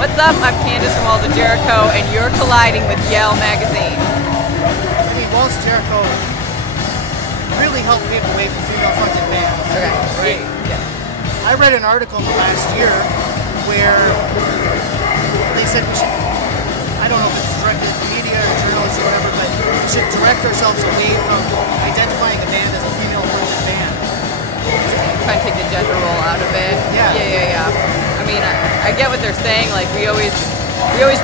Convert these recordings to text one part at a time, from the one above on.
What's up? I'm Candace from Jericho, and you're colliding with Yale Magazine. I mean, Jericho really helped pave the way for female-fronted bands. Okay. Right? Yeah. I read an article in the last year where they said we should, I don't know if it's directed at the media or journalists or whatever, but we should direct ourselves away from identifying a band as a female-fronted band. Trying to take the gender role out of it. Yeah. Yeah. I mean, I get what they're saying. Like, we always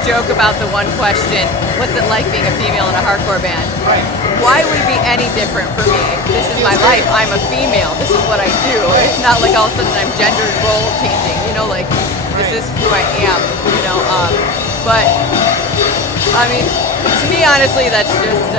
joke about the one question, what's it like being a female in a hardcore band? Right. Why would it be any different for me? This is my life. I'm a female. This is what I do. Right. It's not like all of a sudden I'm gender role changing. You know, like, this is who I am. You know, but I mean, to me, honestly, that's just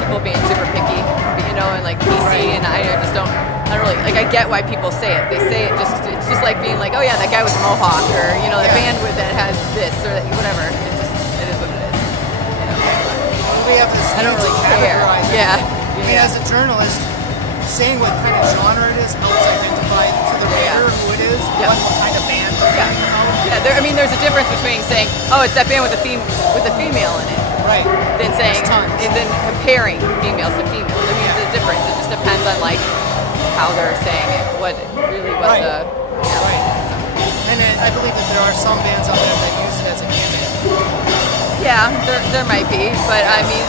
people being super picky. You know, and like PC, and I just don't really like. I get why people say it. They say it it's just like being like, oh yeah, that guy with the mohawk, or you know, that band that has this or that, whatever. It is what it is. You know? We have this. I don't really care. Yeah. I mean, as a journalist, saying what kind of genre it is helps identify to the reader who it is, what kind of band. Yeah. I mean, there's a difference between saying, oh, it's that band with a female in it. Right. Than saying, and then comparing females to females. I mean, it's a difference. It just depends on like how they're saying it. What the. Right. And I believe that there are some bands out there that use it as a gimmick. Yeah, there might be, but I mean,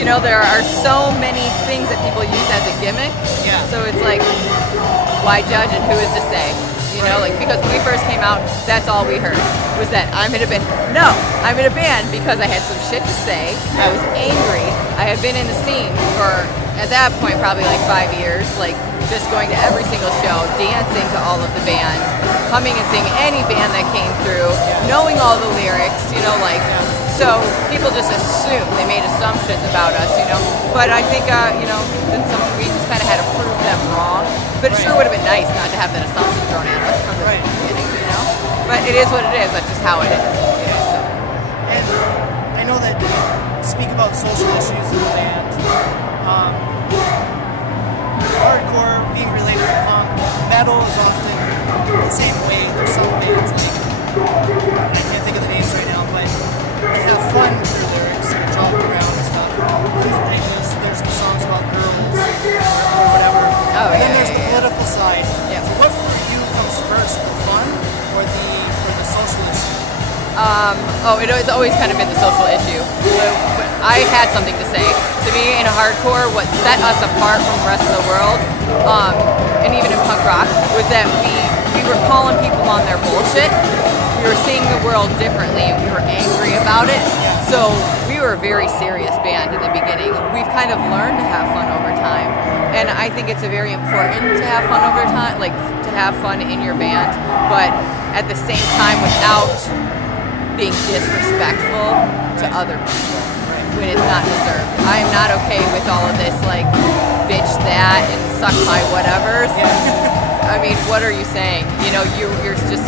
you know, there are so many things that people use as a gimmick. Yeah. So it's like, why judge and who is to say? You know, like, because when we first came out, that's all we heard was that I'm in a band. No, I'm in a band because I had some shit to say. I was angry. I had been in the scene for, at that point, probably like 5 years, like just going to every single show, dancing to all of the bands, coming and seeing any band that came through, knowing all the lyrics, you know, like, so people just assumed, they made assumptions about us, you know. But I think, you know, then we just kind of had to prove them wrong. But it sure would have been nice not to have that assumption thrown at us from the beginning, you know. But it is what it is. That's just how it is. You know, so. And I know that you speak about social issues in the band. Hardcore being related to punk, metal is often the same way. There's some bands like, I can't think of the names right now, but they have fun with their lyrics and jump around and stuff. There's the songs about girls or whatever. Oh, and then there's the political side. Yeah. So what for you comes first, the fun or the social issue? It's always kind of been the social issue. But I had something to say. To me, in hardcore, what set us apart from the rest of the world, and even in punk rock, was that we were calling people on their bullshit. We were seeing the world differently, and we were angry about it. So we were a very serious band in the beginning. We've kind of learned to have fun over time, and I think it's very important to have fun over time, like to have fun in your band, but at the same time without being disrespectful to other people when it's not deserved. I am not okay with all of this, like, bitch that and suck my whatevers. I mean, what are you saying? You know, you're just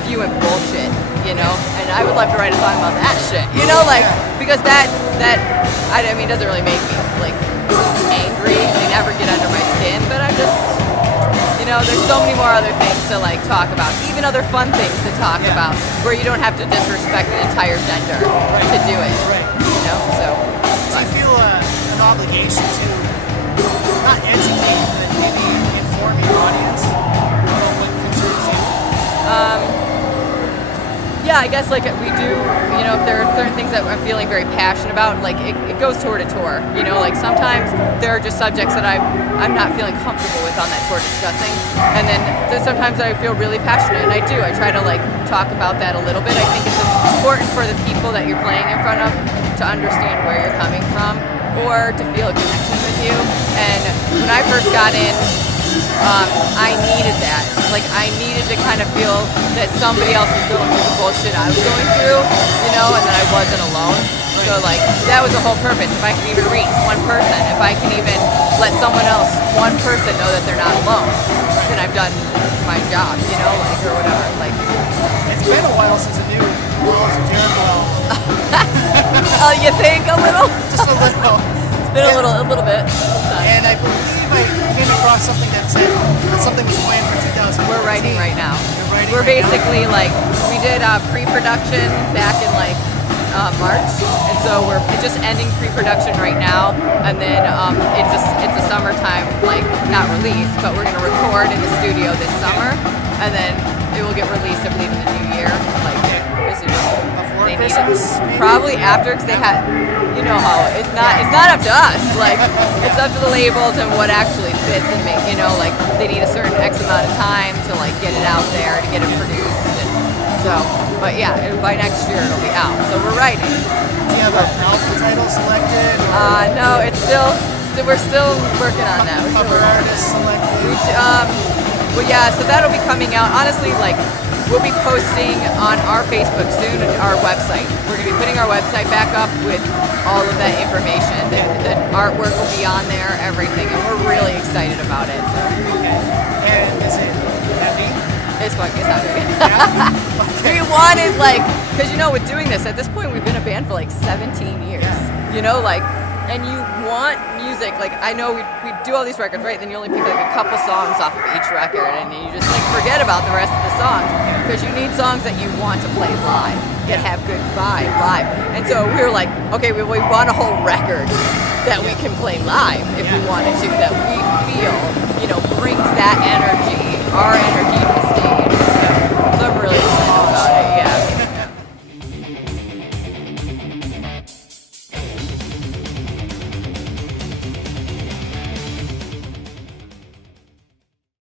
spewing bullshit, you know? And I would love to write a song about that shit, you know? Like, because that I mean, doesn't really make me, like, angry. They never get under my skin, but I'm just, you know, there's so many more other things to, like, talk about. Even other fun things to talk about, where you don't have to disrespect an entire gender to do it. You know, so. Do you feel an obligation to not educate, but maybe inform your audience about what concerns you? Yeah, I guess like we do, you know, if there are certain things that I'm feeling very passionate about, like it goes tour to tour, you know, like sometimes there are just subjects that I'm not feeling comfortable with on that tour discussing, and then there's sometimes I feel really passionate, and I try to like talk about that a little bit. I think it's important for the people that you're playing in front of to understand where you're coming from, or to feel a connection with you. And when I first got in, I needed that. Like, I needed to kind of feel that somebody else was going through the bullshit I was going through, you know, and that I wasn't alone. So, like, that was the whole purpose. If I can even reach one person, if I can even let someone else, one person, know that they're not alone, then I've done my job, you know, like, or whatever. Like, it's been a while since a new Jericho album. Oh, you think a little? Just a little. Been a little bit. And I believe I came across something that said something was planned for 2000. We're writing right now. You're writing we're right now? basically like, we did pre-production back in like March, and so we're just ending pre-production right now, and then it's a summertime, like, not release, but we're gonna record in the studio this summer, and then it will get released, I believe, in the new year, like, as you know, Before they need Christmas, it. maybe? Probably after, because they had, you know how it's not up to us, like, it's up to the labels and what actually fits and make, you know, like, they need a certain X amount of time to like get it out there, to get it produced. So, but yeah, by next year it'll be out. So we're writing. Do you have an album title selected? No, it's we're still working on that. Cover artist selected? Well, yeah, so that'll be coming out. Honestly, like, we'll be posting on our Facebook soon, our website. We're gonna be putting our website back up with all of that information. The artwork will be on there, everything, and we're really excited about it. So. Okay. And is it heavy? It's fucking heavy. Yeah? We wanted, like, because you know, with doing this, at this point we've been a band for like 17 years. Yeah. You know, like, and you want music, like, I know we do all these records, right? Then you only pick like a couple songs off of each record, and you just like forget about the rest of the songs, because you need songs that you want to play live, that have good vibe live. And so we were like, okay, we want a whole record that we can play live if we wanted to, that we feel, you know, brings that energy, our energy to the stage. So I'm really